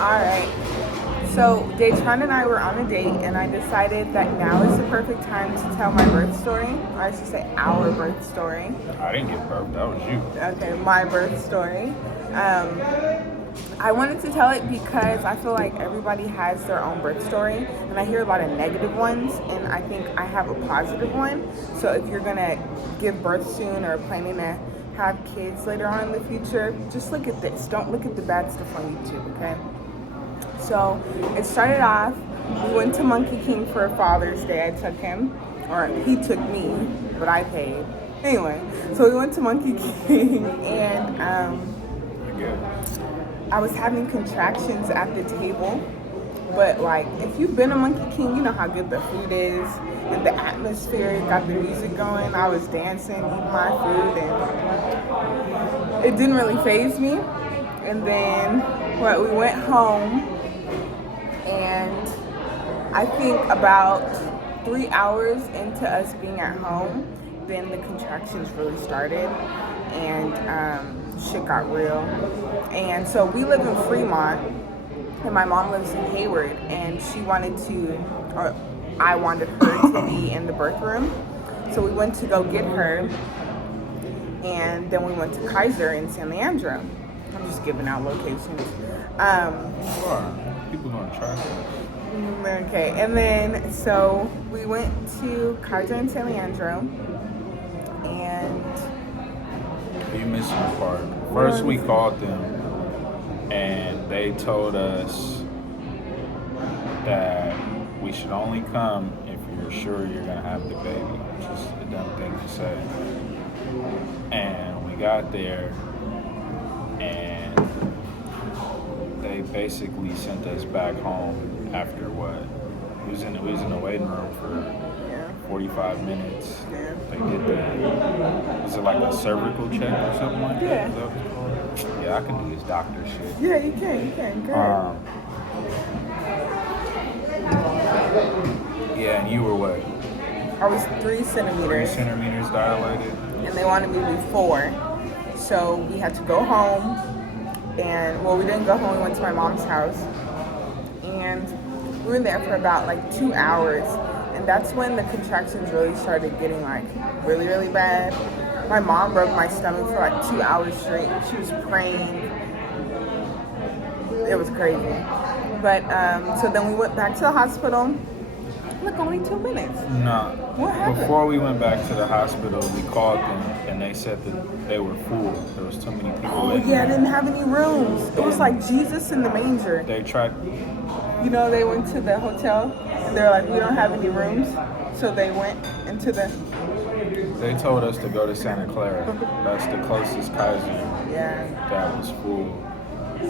Alright. So, Daytron and I were on a date, and I decided that now is the perfect time to tell my birth story. Or I should say, our birth story. I didn't give birth, that was you. Okay, my birth story. I wanted to tell it because I feel like everybody has their own birth story, and I hear a lot of negative ones, and I think I have a positive one. So, if you're gonna give birth soon or planning to have kids later on in the future, just look at this. Don't look at the bad stuff on YouTube, okay? So it started off, we went to Monkey King for Father's Day. I took him, or he took me, but I paid. Anyway, so we went to Monkey King, and I was having contractions at the table. But like, if you've been to Monkey King, you know how good the food is and the atmosphere. Got the music going. I was dancing, eating my food, and it didn't really faze me. And then, we went home. And I think about 3 hours into us being at home, then the contractions really started, and shit got real. And so we live in Fremont, and my mom lives in Hayward, and she wanted to, or I wanted her to be in the birth room. So we went to go get her, and then we went to Kaiser in San Leandro. I'm just giving out locations. People gonna try that. Okay, and then so we went to Kaiser in San Leandro, and You missing a part. First we called them and they told us that we should only come if you're sure you're gonna have the baby, which is a dumb thing to say. And we got there and they basically sent us back home after what? We was in the waiting room for 45 minutes. Yeah. They did that. Was it like a cervical check or something like that? Yeah. Is that what it's called? Yeah, I can do this doctor shit. Yeah, you can, go Yeah, and you were what? I was 3 3 centimeters, centimeters dilated. and they wanted me to be 4. So we had to go home, and we didn't go home, we went to my mom's house, and we were there for about like 2 hours, and that's when the contractions really started getting like really, really bad. My mom rubbed my stomach for like 2 hours straight. She was praying. It was crazy. But so then we went back to the hospital. Look, only 2 minutes. No. What happened? Before we went back to the hospital, we called them and they said that they were full. There was too many people Oh in yeah, I there. didn't have any rooms. It was like Jesus in the manger. They tried. You know, they went to the hotel and they were like, we don't have any rooms. So they went into the... They told us to go to Santa Clara. That's the closest Kaiser that was full,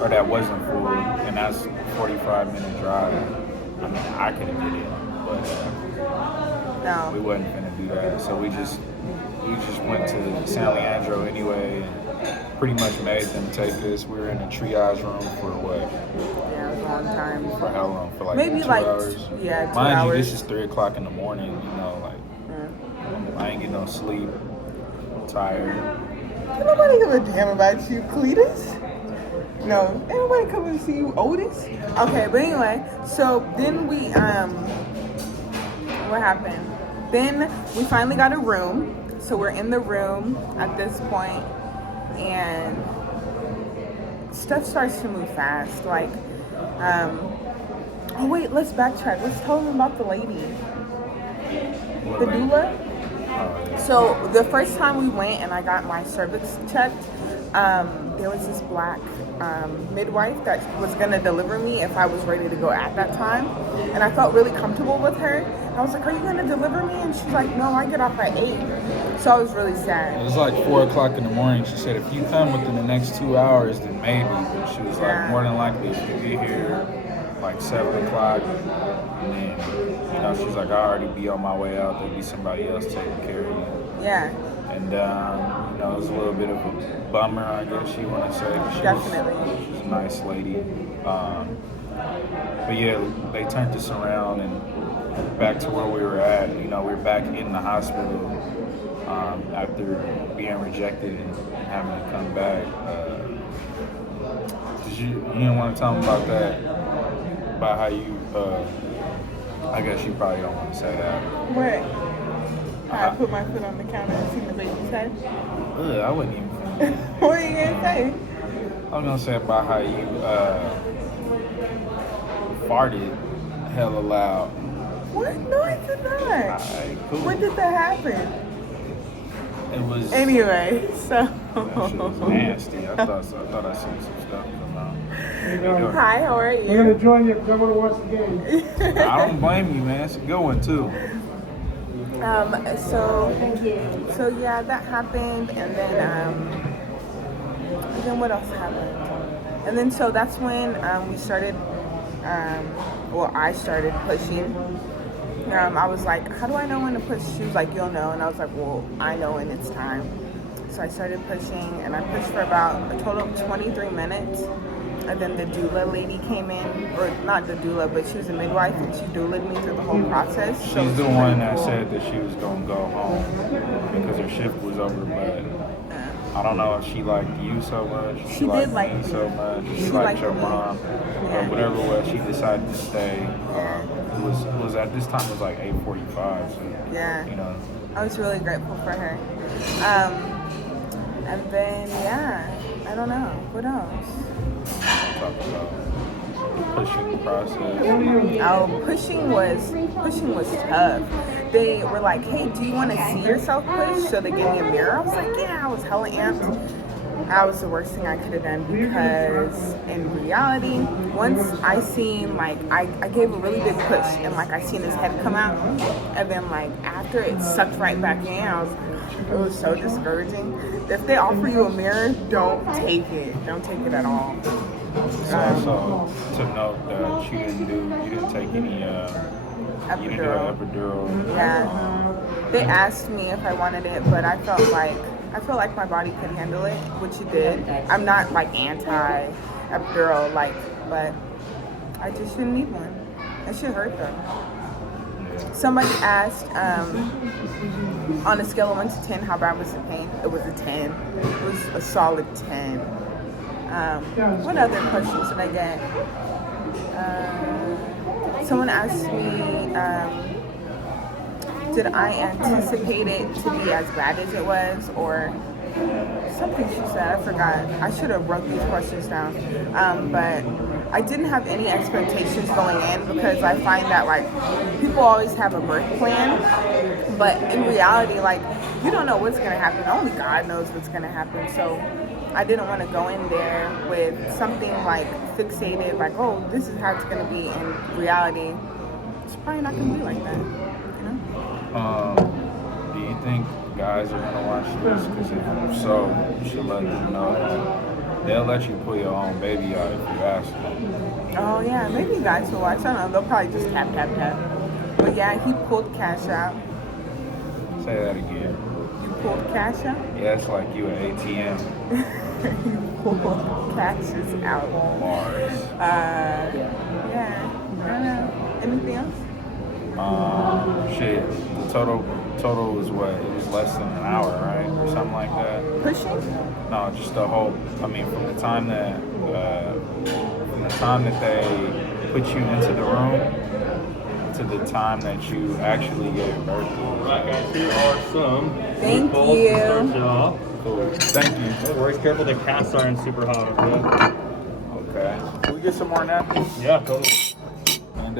or that wasn't full, and that's 45-minute drive. I mean, I couldn't get in, but we No. wasn't gonna do that. So we just went to San Leandro anyway, and pretty much made them take us. We were in a triage room for what? Yeah, it was a long time. For how long? For like Maybe 2 like, hours. 2 Mind hours. you, this is 3 o'clock in the morning. You know, like I ain't get no sleep. I'm tired. Can nobody give a damn about you, Cletus? No. Ain't nobody coming to see you, Otis? Okay, but anyway, so then we, what happened? Then we finally got a room. So we're in the room at this point, and stuff starts to move fast. Like, oh wait, let's backtrack. Let's tell them about the lady. The doula? So the first time we went and I got my cervix checked, there was this black midwife that was gonna deliver me if I was ready to go at that time, and I felt really comfortable with her. I was like, "Are you gonna deliver me?" And she's like, "No, I get off at 8." So I was really sad. It was like 4 o'clock in the morning. She said, if you come within the next 2 hours, then maybe. But she was like, more than likely, if you get here like 7 o'clock, and then, she's like, I'll already be on my way out. There'll be somebody else taking care of you. Yeah. And, it was a little bit of a bummer, I guess you want to say. Definitely. She's a nice lady. But yeah, they turned us around and back to where we were at. We were back in the hospital after being rejected and having to come back. You didn't want to tell them about that, about how you, I guess you probably don't want to say that. What? How I put my foot on the counter and seen the baby's head? Ugh, I wouldn't even. What are you gonna say? I was gonna say about how you farted hella loud. What? No, I did not. Alright, cool. When did that happen? It was. Anyway, so. That shit was nasty. I thought I seen some stuff come out. Hi, how are We're gonna you? join you because I want to watch the game. I don't blame you, man. It's a good one too. So yeah, that happened, and then what else happened? And then so that's when we started. I started pushing. I was like, how do I know when to push? She was like, you'll know. And I was like, well, I know when it's time. So I started pushing, and I pushed for about a total of 23 minutes. And then the doula lady came in, or not the doula, but she was a midwife, and she doulaed me through the whole process. So She's the one that said that she was gonna go home because her shift was over, but I don't know if she liked you so much. She liked did like me me. so much. She She liked liked your me. mom, Yeah. but whatever it was, she decided to stay. It was at this time it was like 8:45, so Yeah. you know. I was really grateful for her. And then, yeah, I don't know. What else? Talk about pushing the process. Oh, pushing was tough. They were like, hey, do you want to see yourself push? So they gave me a mirror. I was like, yeah, I was hella amped. That was the worst thing I could have done because in reality, once I seen like I gave a really big push and like I seen his head come out, and then like after it sucked right back in, it was so discouraging. If they offer you a mirror, don't take it. Don't take it at all. So to note that you didn't take any you didn't do an epidural. Yeah. They asked me if I wanted it, but I felt like my body could handle it, which it did. I'm not like anti-epidural, but I just didn't need one. It should hurt though. Somebody asked, on a scale of 1 to 10, how bad was the pain? It was a 10. It was a solid 10. What other questions did I get? Someone asked me, did I anticipate it to be as bad as it was, or something she said, I forgot. I should have wrote these questions down. But I didn't have any expectations going in because I find that like people always have a birth plan, but in reality, like you don't know what's gonna happen. Only God knows what's gonna happen. So I didn't want to go in there with something like fixated, like, oh, this is how it's gonna be. In reality, it's probably not gonna be like that. You know? Do you think guys are gonna watch this? Because if so, you should let them know that they'll let you pull your own baby out if you ask them. Oh yeah, maybe guys will watch. I don't know. They'll probably just tap tap tap. But yeah, he pulled cash out. Say that again. You pulled cash out. Yeah, it's like you an ATM. You pulled cashes out. Bars. Yeah. I don't know. Anything else? Shit. The total was what? It was less than an hour, right, or something like that. Pushing? No, just the whole. I mean, from the time that they put you into the room to the time that you actually gave birth. Alright guys, here are some Thank meatballs you. to start you off. Cool. Thank you. No worries, careful, the casts aren't super hot, okay? Okay. Can we get some more napkins? Yeah, totally. And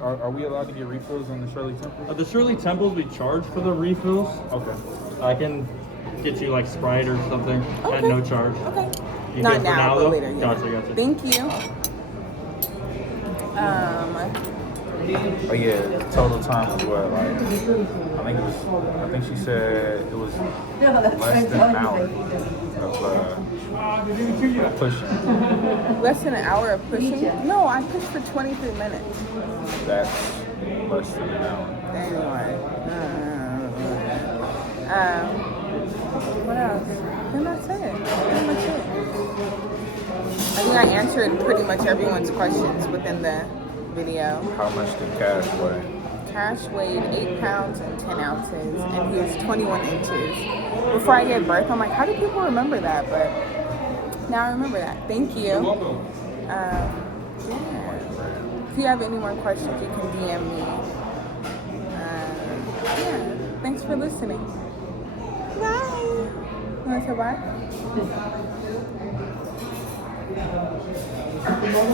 are we allowed to get refills on the Shirley Temple? The Shirley Temples, we charge for the refills. Okay. I can get you like Sprite or something at Okay. no charge. Okay. You Not good for now, but though? later. Yeah. Gotcha. Thank you. Oh yeah, total time was what? Like I think she said it was less than an hour of pushing. Less than an hour of pushing? No, I pushed for 23 minutes. That's less than an hour. Anyway. What else? Then that's it. Pretty much it. I think I answered pretty much everyone's questions within the video. How much did Cash weigh? Cash weighed 8 pounds and 10 ounces, and he was 21 inches. Before I gave birth, I'm like, how do people remember that? But Now I remember that. Thank you. You're welcome. Yeah. If you have any more questions, you can DM me. Yeah. Thanks for listening. Bye. You want to say bye?